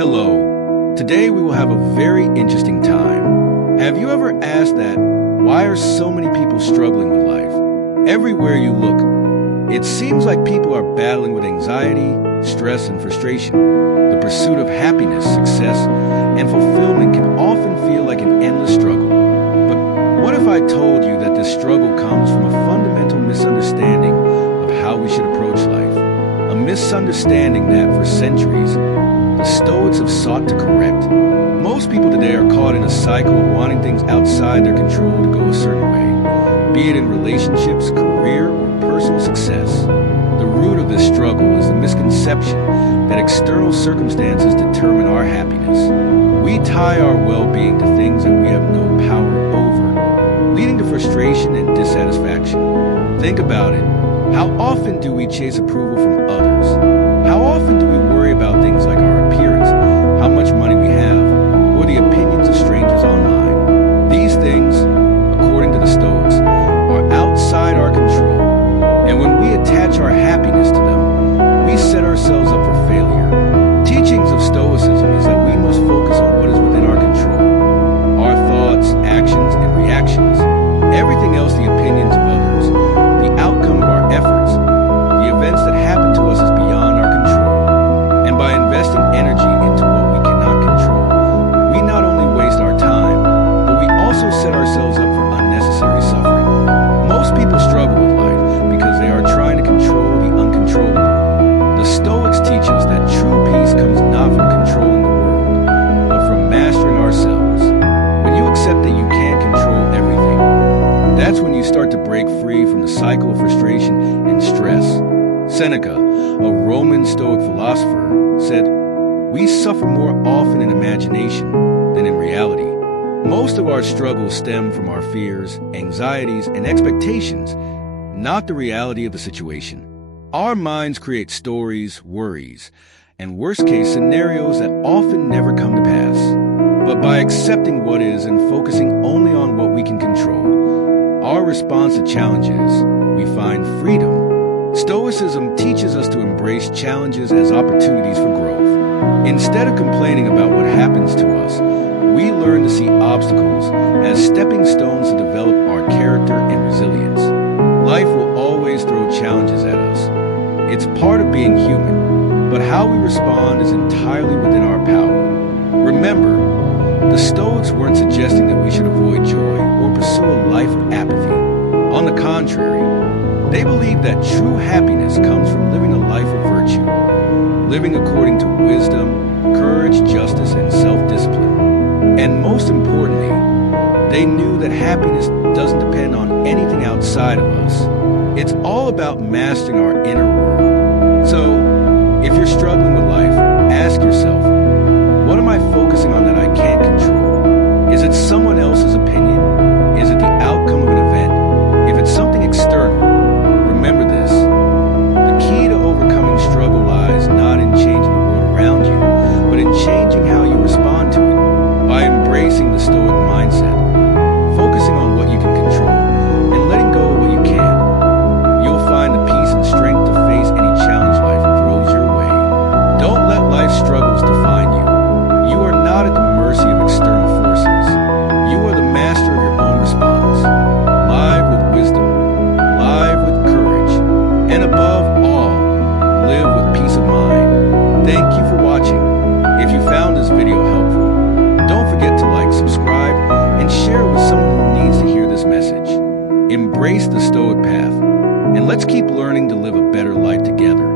Hello. Today we will have a very interesting time. Have you ever asked that, why are so many people struggling with life? Everywhere you look, it seems like people are battling with anxiety, stress, and frustration. The pursuit of happiness, success, and fulfillment can often feel like an endless struggle. But what if I told you that this struggle comes from a fundamental misunderstanding of how we should approach life? A misunderstanding that, for centuries, the Stoics have sought to correct. Most people today are caught in a cycle of wanting things outside their control to go a certain way, be it in relationships, career, or personal success. The root of this struggle is the misconception that external circumstances determine our happiness. We tie our well-being to things that we have no power over, leading to frustration and dissatisfaction. Think about it. How often do we chase approval from others? How often do we worry about things like our appearance, how much money we have, or the opinions of strangers online? These things, according to the Stoics, are outside our control. And when we attach our happiness to them, we set ourselves up for failure. Teachings of Stoicism is that we must focus on what is within our control, our thoughts, actions, and reactions. Everything else, the opinions of others, the outcome of our efforts, the events that happen to us is beyond our control. And by investing energy into what we cannot control, we not only waste our time, but we also set ourselves up for unnecessary suffering. Most people struggle with life because they are trying to control the uncontrollable. The Stoics teach us that true peace comes not from controlling the world, but from mastering ourselves. When you accept that you can't control everything, that's when you start to break free from the cycle of frustration and stress. Seneca, a Roman Stoic philosopher, said, "We suffer more often in imagination than in reality." Most of our struggles stem from our fears, anxieties, and expectations, not the reality of the situation. Our minds create stories, worries, and worst-case scenarios that often never come to pass. But by accepting what is and focusing only on what we can control, our response to challenges, we find freedom. Stoicism teaches us to embrace challenges as opportunities for growth. Instead of complaining about what happens to us, we learn to see obstacles as stepping stones to develop our character and resilience. Life will always throw challenges at us. It's part of being human, but how we respond is entirely within our power. Remember, the Stoics weren't suggesting that we should avoid joy or pursue a life of apathy. On the contrary, they believe that true happiness comes from living a life of virtue, living according to wisdom, courage, justice, and self-discipline. And most importantly, they knew that happiness doesn't depend on anything outside of us. It's all about mastering our inner world. So, if you're struggling with life, ask yourself, what am I focusing on that I can't control? Is it someone else's opinion? Is it the outcome of an event? If it's something external, remember this. The key to overcoming struggle lies not in changing the world around you, but in changing how you respond to it. By embracing the Stoic mindset, focusing on what you can control, and letting go of what you can't, you'll find the peace and strength to face any challenge life throws your way. Don't let life's struggles define you. You are not at the mercy of external forces. You are the master of your own response. Live with wisdom, live with courage, and above all, live with peace of mind. Thank you for watching. If you found this video helpful, don't forget to like, subscribe, and share with someone who needs to hear this message. Embrace the Stoic path, and let's keep learning to live a better life together.